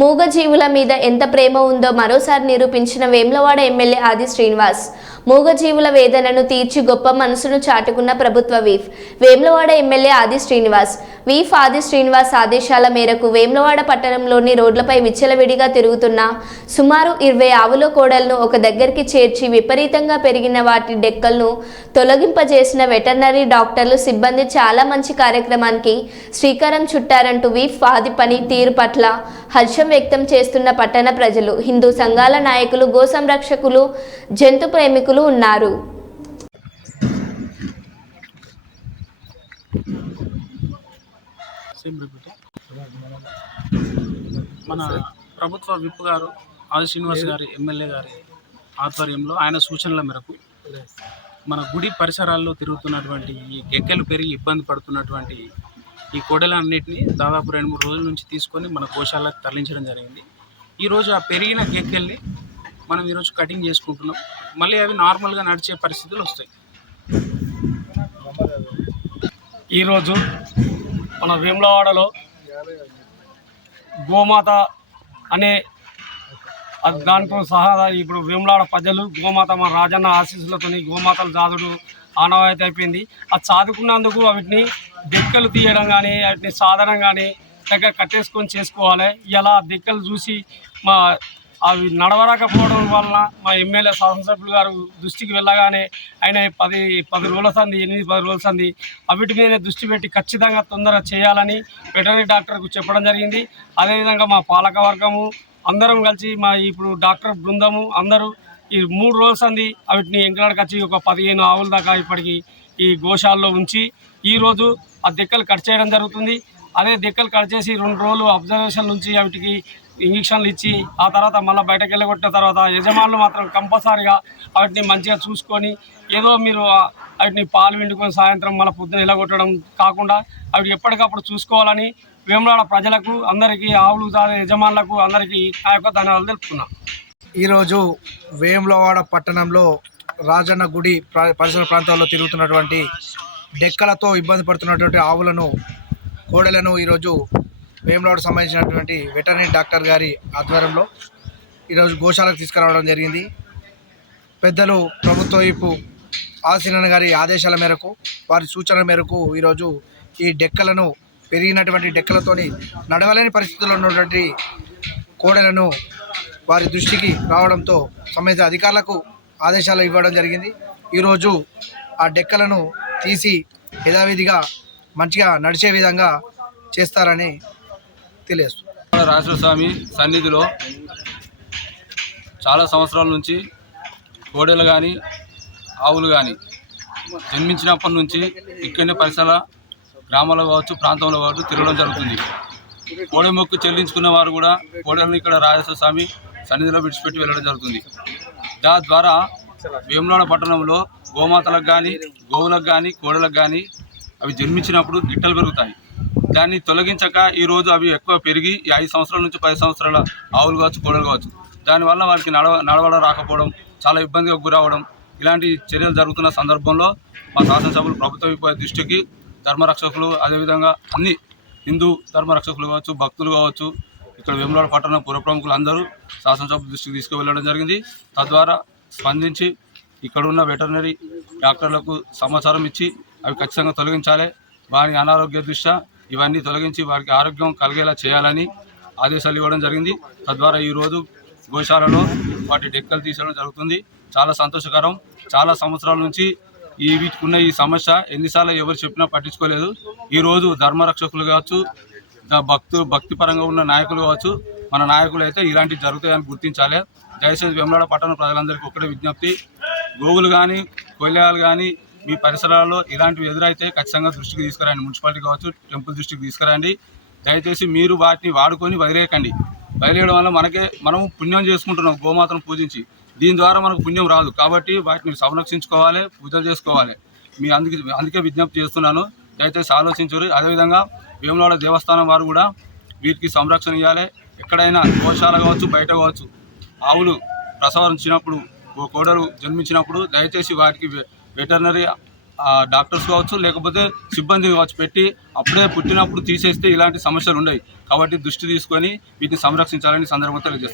మూగజీవుల మీద ఎంత ప్రేమ ఉందో మరోసారి నిరూపించిన వేములవాడ ఎమ్మెల్యే ఆది శ్రీనివాస్. మూగజీవుల వేదనను తీర్చి గొప్ప మనసును చాటుకున్న ప్రభుత్వ వీఫ్ వేములవాడ ఎమ్మెల్యే ఆది శ్రీనివాస్. వీఫ్ ఆది శ్రీనివాస్ ఆదేశాల మేరకు వేములవాడ పట్టణంలోని రోడ్లపై విచ్చలవిడిగా తిరుగుతున్న సుమారు ఇరవై ఆవుల కోడలను ఒక దగ్గరికి చేర్చి విపరీతంగా పెరిగిన వాటి డెక్కలను తొలగింపజేసిన వెటర్నరీ డాక్టర్లు సిబ్బంది చాలా మంచి కార్యక్రమానికి శ్రీకారం చుట్టారంటూ వీఫ్ ఆది పని తీరు పట్ల హర్ష వ్యక్తం చేస్తున్న పట్టణ ప్రజలు హిందూ సంఘాల నాయకులు గో సంరక్షకులు జంతు ప్రేమికులు ఉన్నారు. మన ప్రభుత్వ విప్ గారు ఆది శ్రీనివాస్ గారి ఎమ్మెల్యే గారి ఆధ్వర్యంలో ఆయన సూచనల మేరకు మన గుడి పరిసరాల్లో తిరుగుతున్నటువంటి ఈ గెగ్గలు పెరిగి ఇబ్బంది పడుతున్నటువంటి ఈ కోడెలన్నింటినీ దాదాపు రెండు మూడు రోజుల నుంచి తీసుకొని మన గోశాలకు తరలించడం జరిగింది. ఈరోజు ఆ పెరిగిన గెక్కెల్ని మనం ఈరోజు కటింగ్ చేసుకుంటున్నాం. మళ్ళీ అవి నార్మల్గా నడిచే పరిస్థితులు వస్తాయి. ఈరోజు మన వేములవాడలో గోమాత అనే అది దాంతో సహా ఇప్పుడు వేములవాడ ప్రజలు గోమాత మన రాజన్న ఆశీస్సులతోని గోమాతలు జాదుడు ఆనవాయితీ అయిపోయింది. అది సాదుకున్నందుకు వాటిని దెక్కలు తీయడం కానీ వాటిని సాధనం కానీ దగ్గర కట్టేసుకొని చేసుకోవాలి. ఇలా దెక్కలు చూసి మా అవి నడవరాకపోవడం వలన మా ఎమ్మెల్యే శాసనసభ్యులు గారు దృష్టికి వెళ్ళగానే ఆయన పది పది రోజుల సంది ఎనిమిది పది రోజుల సంది అవిటి మీద దృష్టి పెట్టి ఖచ్చితంగా తొందరగా చేయాలని వెటనరీ డాక్టర్కు చెప్పడం జరిగింది. అదేవిధంగా మా పాలక వర్గము అందరం కలిసి మా ఇప్పుడు డాక్టర్ బృందము అందరూ ఈ మూడు రోజులు అంది వాటిని ఎంకలాడికి వచ్చి ఒక పదిహేను ఆవుల దాకా ఇప్పటికి ఈ గోశాలలో ఉంచి ఈరోజు ఆ దెక్కలు కట్ చేయడం జరుగుతుంది. అదే దెక్కలు కట్ చేసి రెండు రోజులు అబ్జర్వేషన్ నుంచి వాటికి ఇంజక్షన్లు ఇచ్చి ఆ తర్వాత మళ్ళీ బయటకు వెళ్ళగొట్టిన తర్వాత యజమానులు మాత్రం కంపల్సరిగా వాటిని మంచిగా చూసుకొని ఏదో మీరు వాటిని పాలు పిండుకొని సాయంత్రం మళ్ళీ పొద్దున వెళ్ళగొట్టడం కాకుండా అవి ఎప్పటికప్పుడు చూసుకోవాలని వేములాడ ప్రజలకు అందరికీ ఆవులు యజమానులకు అందరికీ ఆ యొక్క ధన్యవాదాలు తెలుపుతున్నాను ఈరోజు వేములవాడ పట్టణంలో రాజన్న గుడి పరిసర ప్రాంతాల్లో తిరుగుతున్నటువంటి డెక్కలతో ఇబ్బంది పడుతున్నటువంటి ఆవులను కోడలను ఈరోజు వేములవాడకు సంబంధించినటువంటి వెటర్నరీ డాక్టర్ గారి ఆధ్వర్యంలో ఈరోజు గోశాలకు తీసుకురావడం జరిగింది. పెద్దలు ప్రభుత్వ వైపు ఆశీనన్న గారి ఆదేశాల మేరకు వారి సూచనల మేరకు ఈరోజు ఈ డెక్కలను పెరిగినటువంటి డెక్కలతోని నడవలేని పరిస్థితుల్లో ఉన్నటువంటి కోడలను వారి దృష్టికి రావడంతో సంబంధిత అధికారులకు ఆదేశాలు ఇవ్వడం జరిగింది. ఈరోజు ఆ డెక్కలను తీసి యథావిధిగా మంచిగా నడిచే విధంగా చేస్తారని తెలియజేస్తుంది రాజేశ్వర స్వామి సన్నిధిలో చాలా సంవత్సరాల నుంచి కోడెలు కానీ ఆవులు కానీ జన్మించినప్పటి నుంచి ఇక్కడనే పరిసర గ్రామాల్లో కావచ్చు ప్రాంతంలో కావచ్చు తిరగడం జరుగుతుంది. కోడె మొక్కు చెల్లించుకున్న వారు కూడా కోడెలను ఇక్కడ రాజేశ్వర స్వామి సన్నిధిలో విడిచిపెట్టి వెళ్ళడం జరుగుతుంది. దా ద్వారా వేములవాడ పట్టణంలో గోమాతలకు కానీ గోవులకు కానీ కోడలకు కానీ అవి జన్మించినప్పుడు గిట్టలు పెరుగుతాయి. దాన్ని తొలగించక ఈరోజు అవి ఎక్కువ పెరిగి ఐదు సంవత్సరాల నుంచి పది సంవత్సరాల ఆవులు కావచ్చు కోడలు కావచ్చు. దానివల్ల వారికి నడవ నడవడం రాకపోవడం చాలా ఇబ్బందిగా గురవడం ఇలాంటి చర్యలు జరుగుతున్న సందర్భంలో మా శాసనసభ్యులు ప్రభుత్వ దృష్టికి ధర్మరక్షకులు అదేవిధంగా అన్ని హిందూ ధర్మరక్షకులు కావచ్చు భక్తులు కావచ్చు ఇక్కడ వేములవాడ పట్టణ పుర ప్రముఖులు అందరూ శాసనసభ దృష్టికి తీసుకువెళ్ళడం జరిగింది. తద్వారా స్పందించి ఇక్కడ ఉన్న వెటర్నరీ డాక్టర్లకు సమాచారం ఇచ్చి అవి ఖచ్చితంగా తొలగించాలి. వారి అనారోగ్య దృష్ట్యా ఇవన్నీ తొలగించి వారికి ఆరోగ్యం కలిగేలా చేయాలని ఆదేశాలు ఇవ్వడం జరిగింది. తద్వారా ఈరోజు గోశాలలో వాటి డెక్కలు తీసడం జరుగుతుంది. చాలా సంతోషకరం. చాలా సంవత్సరాల నుంచి ఈ వీటికి ఉన్న ఈ సమస్య ఎన్నిసార్లు ఎవరు చెప్పినా పట్టించుకోలేదు. ఈరోజు ధర్మరక్షకులు కావచ్చు భక్తులు భక్తిపరంగా ఉన్న నాయకులు కావచ్చు మన నాయకులు అయితే ఇలాంటివి జరుగుతాయని గుర్తించాలి. దయచేసి వెమ్లాడ పట్టణ ప్రజలందరికీ ఒకటే విజ్ఞప్తి. గోగులు కానీ కొల్యాలు కానీ మీ పరిసరాల్లో ఇలాంటివి ఎదురైతే ఖచ్చితంగా దృష్టికి తీసుకురండి. మున్సిపాలిటీ కావచ్చు టెంపుల్ దృష్టికి తీసుకురండి. దయచేసి మీరు వాటిని వాడుకొని వదిలేయకండి. వదిలేయడం వల్ల మనకే మనం పుణ్యం చేసుకుంటున్నాం గోమాతను పూజించి. దీని ద్వారా మనకు పుణ్యం రాదు. కాబట్టి వాటిని సంరక్షించుకోవాలి పూజలు చేసుకోవాలి. మీ అందుకే అందుకే విజ్ఞప్తి చేస్తున్నాను. దయచేసి ఆలోచించరు. అదేవిధంగా వేములవాడ దేవస్థానం వారు కూడా వీరికి సంరక్షణ ఇవ్వాలి ఎక్కడైనా గోశాల కావచ్చు బయట కావచ్చు ఆవులు ప్రసవించినప్పుడు ఓ కోడలు జన్మించినప్పుడు దయచేసి వాటికి వెటర్నరీ డాక్టర్స్ కావచ్చు లేకపోతే సిబ్బంది కావచ్చు పెట్టి అప్పుడే పుట్టినప్పుడు తీసేస్తే ఇలాంటి సమస్యలు ఉండవు కాబట్టి దృష్టి తీసుకొని వీటిని సంరక్షించాలని సందర్భంగా తెలియజేస్తారు